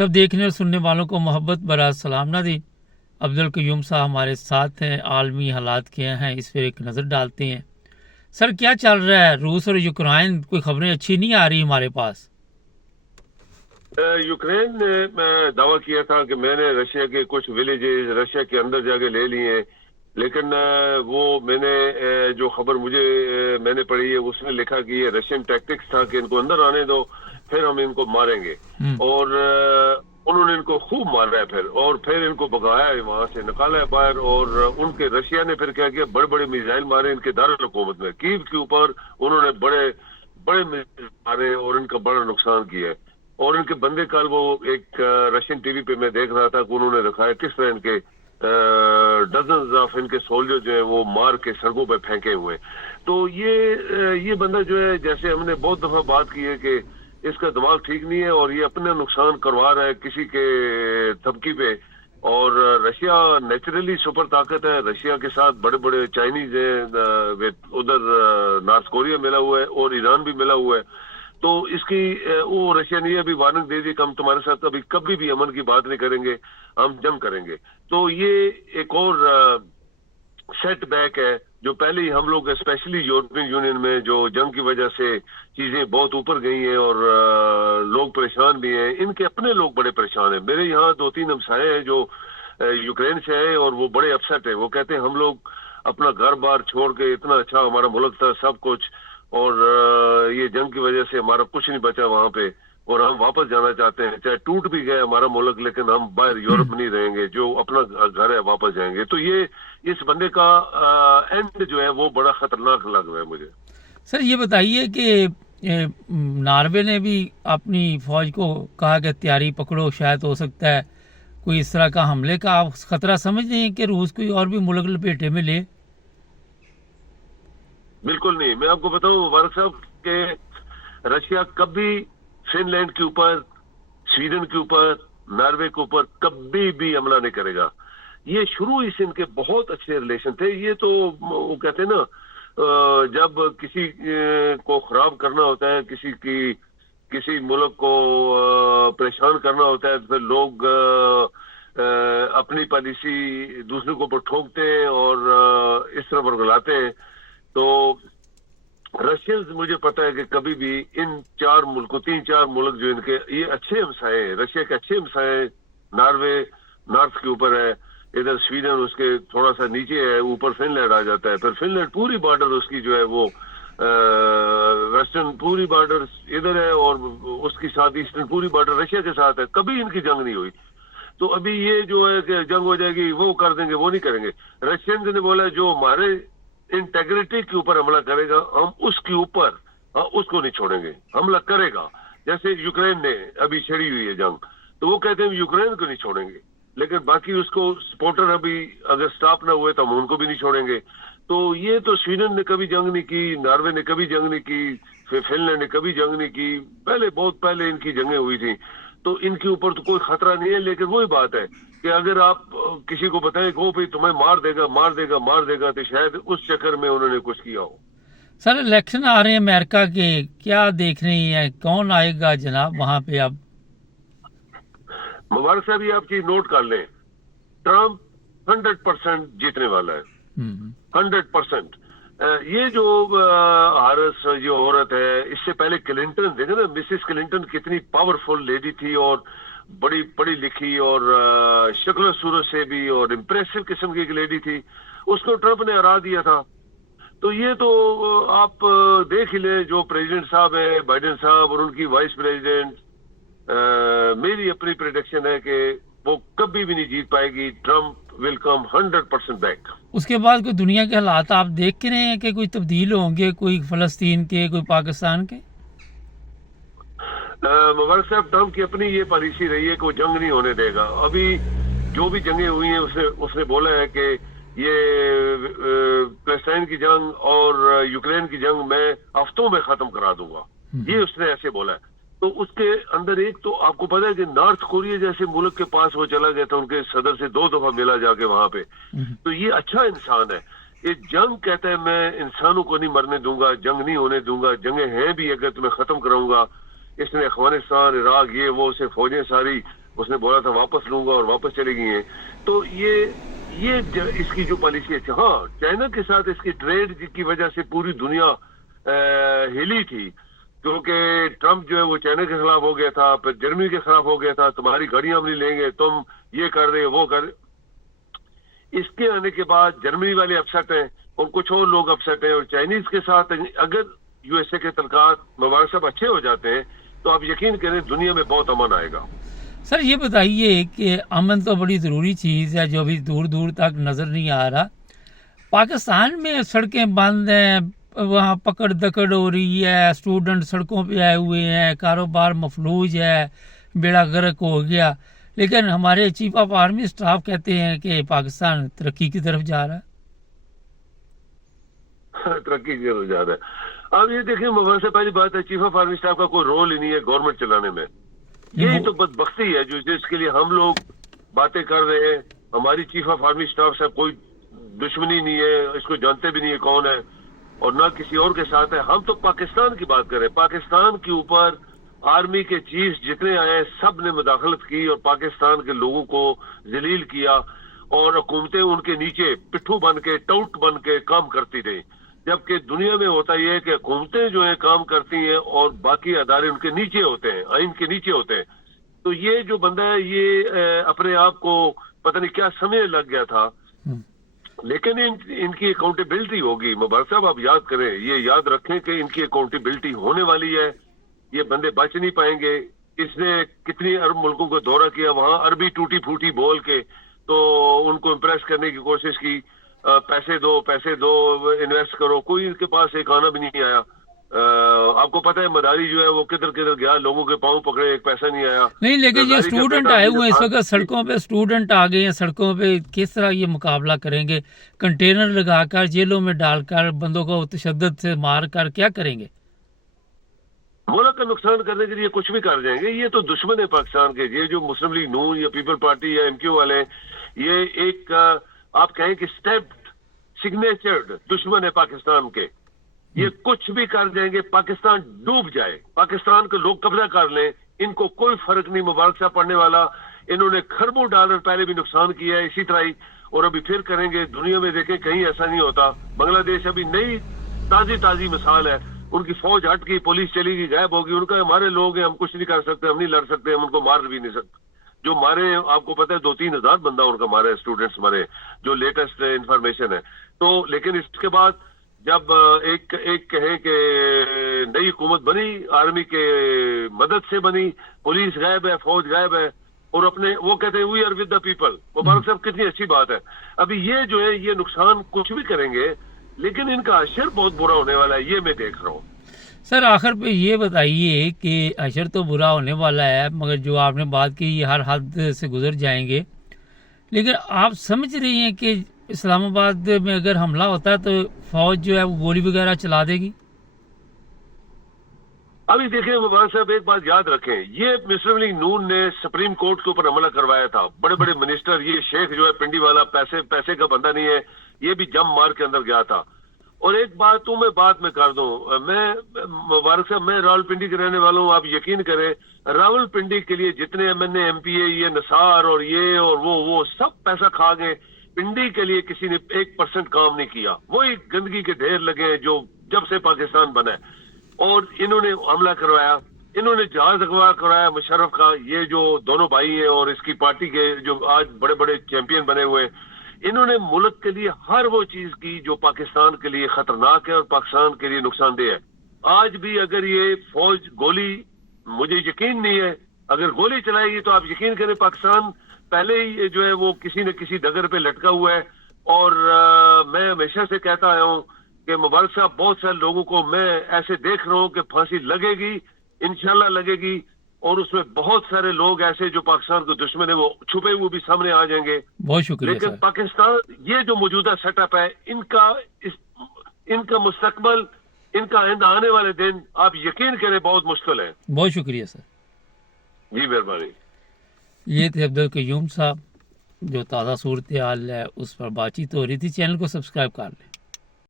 سب دیکھنے اور سننے والوں کو محبت برا سلام نادرین، عبدالقیوم صاحب ہمارے ساتھ ہیں، عالمی حالات کیا ہیں اس پہ ایک نظر ڈالتے ہیں۔ سر کیا چل رہا ہے؟ روس اور یوکرائن، کوئی خبریں اچھی نہیں آ رہی ہمارے پاس۔ یوکرین نے دعویٰ کیا تھا کہ میں نے رشیا کے کچھ ولیجز رشیا کے اندر جا کے لے لیے ہیں، لیکن وہ میں نے جو خبر میں نے پڑھی ہے اس میں لکھا کہ یہ رشین ٹیکٹکس تھا کہ ان کو اندر آنے دو، پھر ہم ان کو ماریں گے، اور انہوں نے ان کو خوب مارا ہے پھر ان کو بگایا ہے، وہاں سے نکالا ہے باہر، اور ان کے رشیا نے پھر کیا کیا، بڑے بڑے میزائل مارے ان کے دارالحکومت میں کیو کے اوپر، انہوں نے بڑے بڑے میزائل مارے اور ان کا بڑا نقصان کیا ہے۔ اور ان کے بندے کل وہ ایک رشین ٹی وی پہ میں دیکھ رہا تھا کہ انہوں نے دکھایا کس طرح ان کے ڈزنز آف ان کے سولجر جو ہیں وہ مار کے سڑکوں پہ پھینکے ہوئے۔ تو یہ بندہ جو ہے، جیسے ہم نے بہت دفعہ بات کی ہے کہ اس کا دماغ ٹھیک نہیں ہے اور یہ اپنا نقصان کروا رہا ہے کسی کے طبقے پہ، اور رشیا نیچرلی سپر طاقت ہے، رشیا کے ساتھ بڑے بڑے چائنیز ہیں، ادھر نارتھ کوریا ملا ہوا ہے اور ایران بھی ملا ہوا ہے، تو اس کی وہ رشیا نے ابھی وارننگ دے دی کہ ہم تمہارے ساتھ کبھی بھی امن کی بات نہیں کریں گے، ہم جنگ کریں گے۔ تو یہ ایک اور سیٹ بیک ہے جو پہلے ہی ہم لوگ اسپیشلی یورپین یونین میں جو جنگ کی وجہ سے چیزیں بہت اوپر گئی ہیں اور لوگ پریشان بھی ہیں، ان کے اپنے لوگ بڑے پریشان ہیں۔ میرے یہاں 2-3 ہمسائے ہیں جو یوکرین سے ہیں اور وہ بڑے اپسٹ ہیں، وہ کہتے ہیں ہم لوگ اپنا گھر بار چھوڑ کے، اتنا اچھا ہمارا ملک تھا سب کچھ، اور یہ جنگ کی وجہ سے ہمارا کچھ نہیں بچا وہاں پہ، اور ہم واپس جانا چاہتے ہیں، چاہے ٹوٹ بھی گئے ہمارا ملک لیکن ہم باہر یورپ نہیں رہیں گے، جو اپنا گھر ہے واپس جائیں گے۔ تو یہ اس بندے کا اینڈ جو ہے وہ بڑا خطرناک لگ رہا ہے مجھے۔ سر یہ بتائیے کہ ناروے نے بھی اپنی فوج کو کہا کہ تیاری پکڑو، شاید ہو سکتا ہے کوئی اس طرح کا حملے کا آپ خطرہ سمجھ رہے ہیں کہ روس کوئی اور بھی ملک لپیٹے میں لے؟ بالکل نہیں، میں آپ کو بتاؤں مبارک صاحب کہ رشیا کبھی فن لینڈ کے اوپر، سویڈن کے اوپر، ناروے کے اوپر کبھی بھی حملہ نہیں کرے گا۔ یہ شروع ہی سے ان کے بہت اچھے ریلیشن تھے۔ یہ تو وہ کہتے ہیں نا، جب کسی کو خراب کرنا ہوتا ہے، کسی ملک کو پریشان کرنا ہوتا ہے، پھر لوگ اپنی پالیسی دوسرے کو اوپر ٹھوکتے ہیں اور اس طرح برگلاتے ہیں۔ تو رشینز مجھے پتا ہے کہ کبھی بھی ان 3-4 ملک جو ان کے یہ اچھے ہمسائے ہیں، رشیا کے اچھے ہمسائے ہیں، ناروے نارتھ کے اوپر ہے، ادھر سویڈن اس کے تھوڑا سا نیچے ہے، اوپر فن لینڈ آ جاتا ہے، پھر فن لینڈ پوری بارڈر اس کی جو ہے وہ ویسٹرن پوری بارڈر ادھر ہے، اور اس کی ساتھ ایسٹرن پوری بارڈر رشیا کے ساتھ ہے، کبھی ان کی جنگ نہیں ہوئی۔ تو ابھی یہ جو ہے کہ جنگ ہو جائے گی، وہ کر دیں گے، وہ نہیں کریں گے۔ رشینز نے بولا جو ہمارے انٹیگریٹی کے اوپر حملہ کرے گا ہم اس کے اوپر اس کو نہیں چھوڑیں گے، حملہ کرے گا۔ جیسے یوکرین نے ابھی چھڑی ہوئی ہے جنگ، تو وہ کہتے ہیں یوکرین کو نہیں چھوڑیں گے، لیکن باقی اس کو سپورٹر ابھی اگر سٹاپ نہ ہوئے تو ہم ان کو بھی نہیں چھوڑیں گے۔ تو یہ تو سویڈن نے کبھی جنگ نہیں کی، ناروے نے کبھی جنگ نہیں کی، فن لینڈ نے کبھی جنگ نہیں کی، بہت پہلے ان کی جنگیں ہوئی تھیں، تو ان کے اوپر تو کوئی خطرہ نہیں ہے۔ لیکن وہی بات ہے کہ اگر آپ کسی کو بتائیں کہ وہ بھی تمہیں مار دے گا تو شاید اس چکر میں انہوں نے کچھ کیا ہو۔ سر الیکشن آ رہے ہیں امریکہ کے، کیا دیکھ رہی ہیں کون آئے گا جناب وہاں پہ؟ اب مبارک صاحب یہ آپ چیز نوٹ کر لیں، ٹرمپ 100% جیتنے والا ہے، 100%۔ یہ جو ہارس جو عورت ہے، اس سے پہلے کلنٹن دیکھیں نا، مسز کلنٹن کتنی پاورفل لیڈی تھی اور بڑی پڑھی لکھی اور شکل و صورت سے بھی اور امپریسو قسم کی ایک لیڈی تھی، اس کو ٹرمپ نے ہرا دیا تھا۔ تو یہ تو آپ دیکھ ہی لیں، جو پریزیڈنٹ صاحب ہیں بائیڈن صاحب اور ان کی وائس پریزیڈنٹ، میری اپنی پریڈکشن ہے کہ وہ کبھی بھی نہیں جیت پائے گی، ٹرمپ ول کم 100% بیک۔ اس کے بعد کوئی دنیا کے حالات آپ دیکھ کے رہے ہیں کہ کوئی تبدیل ہوں گے، کوئی فلسطین کے، کوئی پاکستان کے؟ مبارک صاحب ٹرمپ کی اپنی یہ پالیسی رہی ہے کہ وہ جنگ نہیں ہونے دے گا۔ ابھی جو بھی جنگیں ہوئی ہیں اس نے بولا ہے کہ یہ فلسطین کی جنگ اور یوکرین کی جنگ میں ہفتوں میں ختم کرا دوں گا، یہ اس نے ایسے بولا ہے۔ تو اس کے اندر ایک تو آپ کو پتا ہے کہ نارتھ کوریا جیسے ملک کے پاس وہ چلا گیا تھا، ان کے صدر سے 2 دفعہ ملا جا کے وہاں پہ، تو یہ اچھا انسان ہے۔ یہ جنگ کہتا ہے میں انسانوں کو نہیں مرنے دوں گا، جنگ نہیں ہونے دوں گا، جنگیں ہیں بھی اگر تو میں ختم کراؤں گا۔ اس نے افغانستان عراق یہ وہ سے فوجیں ساری اس نے بولا تھا واپس لوں گا اور واپس چلی گئی ہیں. تو یہ اس کی جو پالیسی ہے. ہاں چائنا کے ساتھ اس کی ٹریڈ کی وجہ سے پوری دنیا ہلی تھی, کیونکہ ٹرمپ جو ہے وہ چائنا کے خلاف ہو گیا تھا, پھر جرمنی کے خلاف ہو گیا تھا, تمہاری گاڑیاں ہم نہیں لیں گے, تم یہ کر رہے وہ کر رہے. اس کے آنے کے بعد جرمنی والے اپسٹ ہیں اور کچھ اور لوگ اپسٹ ہیں, اور چائنیز کے ساتھ اگر یو ایس اے کے تعلقات مبارک صاحب اچھے ہو جاتے ہیں تو آپ یقین کریں دنیا میں بہت امن آئے گا. سر یہ بتائیے کہ امن تو بڑی ضروری چیز ہے جو ابھی دور دور تک نظر نہیں آ رہا. پاکستان میں سڑکیں بند ہیں, وہاں پکڑ دکڑ ہو رہی ہے, اسٹوڈنٹ سڑکوں پہ آئے ہوئے ہیں, کاروبار مفلوج ہے, بیڑا غرق ہو گیا, لیکن ہمارے چیف آف آرمی اسٹاف کہتے ہیں کہ پاکستان ترقی کی طرف جا رہا ہے. ترقی کی طرف جا رہا ہے. اب یہ دیکھیں مبارک سے پہلی بات ہے چیف آف آرمی اسٹاف کا کوئی رول ہی نہیں ہے گورنمنٹ چلانے میں. یہی تو بدبختی ہے جو جس کے لیے ہم لوگ باتیں کر رہے ہیں. ہماری چیف آف آرمی اسٹاف سے کوئی دشمنی نہیں ہے, اس کو جانتے بھی نہیں ہے کون ہے, اور نہ کسی اور کے ساتھ ہے. ہم تو پاکستان کی بات کریں. پاکستان کے اوپر آرمی کے چیف جتنے آئے سب نے مداخلت کی اور پاکستان کے لوگوں کو ذلیل کیا, اور حکومتیں ان کے نیچے پٹھو بن کے ٹاؤٹ بن کے کام کرتی رہی. جبکہ دنیا میں ہوتا یہ ہے کہ حکومتیں جو ہیں کام کرتی ہیں اور باقی ادارے ان کے نیچے ہوتے ہیں, آئین کے نیچے ہوتے ہیں. تو یہ جو بندہ ہے یہ اپنے آپ کو پتہ نہیں کیا سمجھنے لگ گیا تھا, لیکن ان کی اکاؤنٹیبلٹی ہوگی. مبارک صاحب آپ یاد کریں, یہ یاد رکھیں کہ ان کی اکاؤنٹیبلٹی ہونے والی ہے. یہ بندے بچ نہیں پائیں گے. اس نے کتنی عرب ملکوں کو دورہ کیا, وہاں عربی ٹوٹی پھوٹی بول کے تو ان کو امپریس کرنے کی کوشش کی, پیسے دو انویسٹ کرو. کوئی ان کے پاس ایک آنا بھی نہیں آیا. آپ کو پتہ ہے مداری جو ہے وہ کدھر گیا, لوگوں کے پاؤں پکڑے, ایک پیسہ نہیں آیا. نہیں لیکن یہ اسٹوڈنٹ آئے ہوئے ہیں اس وقت سڑکوں پہ, اسٹوڈنٹ آ گئے ہیں سڑکوں پہ, کس طرح یہ مقابلہ کریں گے؟ کنٹینر لگا کر جیلوں میں ڈال کر بندوں کو تشدد سے مار کر کیا کریں گے؟ ملک کا نقصان کرنے کے لیے کچھ بھی کر جائیں گے. یہ تو دشمن ہے پاکستان کے. یہ جو مسلم لیگ نون یا پیپل پارٹی یا ایم کیو والے ہیں, یہ ایک آپ کہیں کہ اسٹیپڈ سگنیچرڈ دشمن ہے پاکستان کے. یہ کچھ بھی کر جائیں گے, پاکستان ڈوب جائے, پاکستان کے لوگ قبضہ کر لیں, ان کو کوئی فرق نہیں. مبارک صاحب پڑھنے والا, انہوں نے کھربوں ڈالر پہلے بھی نقصان کیا ہے اسی طرح ہی, اور ابھی پھر کریں گے. دنیا میں دیکھیں کہیں ایسا نہیں ہوتا. بنگلہ دیش ابھی نئی تازی مثال ہے. ان کی فوج ہٹ گئی, پولیس چلی گئی, غائب ہوگی. ان کا ہمارے لوگ ہیں, ہم کچھ نہیں کر سکتے, ہم نہیں لڑ سکتے, ہم ان کو مار بھی نہیں سکتے. جو مارے آپ کو پتہ ہے 2-3 ہزار بندہ ان کا مارے, اسٹوڈنٹس مارے, جو لیٹسٹ انفارمیشن ہے. تو لیکن اس کے بعد جب ایک کہیں کہ نئی حکومت بنی, آرمی کے مدد سے بنی, پولیس غائب ہے, فوج غائب ہے, اور اپنے وہ کہتے ہیں we are with the people. مبارک صاحب کتنی اچھی بات ہے. ابھی یہ جو ہے یہ نقصان کچھ بھی کریں گے لیکن ان کا اشر بہت برا ہونے والا ہے, یہ میں دیکھ رہا ہوں. سر آخر پہ یہ بتائیے کہ اشر تو برا ہونے والا ہے, مگر جو آپ نے بات کی یہ ہر حد سے گزر جائیں گے, لیکن آپ سمجھ رہی ہیں کہ اسلام آباد میں اگر حملہ ہوتا ہے تو فوج جو ہے وہ گولی وغیرہ چلا دے گی؟ ابھی دیکھیں مبارک صاحب ایک بات یاد رکھیں, یہ مسلم لیگ نون نے سپریم کورٹ کے اوپر حملہ کروایا تھا. بڑے بڑے منسٹر, یہ شیخ جو ہے پنڈی والا پیسے کا بندہ نہیں ہے, یہ بھی جم مار کے اندر گیا تھا. اور ایک بات تو میں بات میں کر دوں, میں مبارک صاحب میں راول پنڈی کے رہنے والا ہوں. آپ یقین کریں راول پنڈی کے لیے جتنے M N A M P A, یہ نثار اور یہ اور وہ سب پیسہ کھا گئے. پنڈی کے لیے کسی نے 1% کام نہیں کیا. وہی گندگی کے ڈھیر لگے جو جب سے پاکستان بنا ہے. اور انہوں نے حملہ کروایا, انہوں نے جہاز اغوا کرایا مشرف کا. یہ جو دونوں بھائی ہیں اور اس کی پارٹی کے جو آج بڑے بڑے چیمپئن بنے ہوئے, انہوں نے ملک کے لیے ہر وہ چیز کی جو پاکستان کے لیے خطرناک ہے اور پاکستان کے لیے نقصان دہ ہے. آج بھی اگر یہ فوج گولی, مجھے یقین نہیں ہے, اگر گولی چلائے گی تو آپ یقین کریں پاکستان پہلے ہی جو ہے وہ کسی نہ کسی ڈگر پہ لٹکا ہوا ہے. اور میں ہمیشہ سے کہتا آیا ہوں کہ مبارک صاحب بہت سارے لوگوں کو میں ایسے دیکھ رہا ہوں کہ پھانسی لگے گی, انشاءاللہ لگے گی, اور اس میں بہت سارے لوگ ایسے جو پاکستان کو دشمن ہے وہ چھپے ہوئے بھی سامنے آ جائیں گے. بہت شکریہ. لیکن پاکستان یہ جو موجودہ سیٹ اپ ہے, ان کا مستقبل, ان کا آنے والے دن آپ یقین کریں بہت مشکل ہے. بہت شکریہ سر. جی مہربانی. یہ تھے عبدالقیوم صاحب, جو تازہ صورتحال ہے اس پر بات چیت ہو رہی تھی. چینل کو سبسکرائب کر لیں.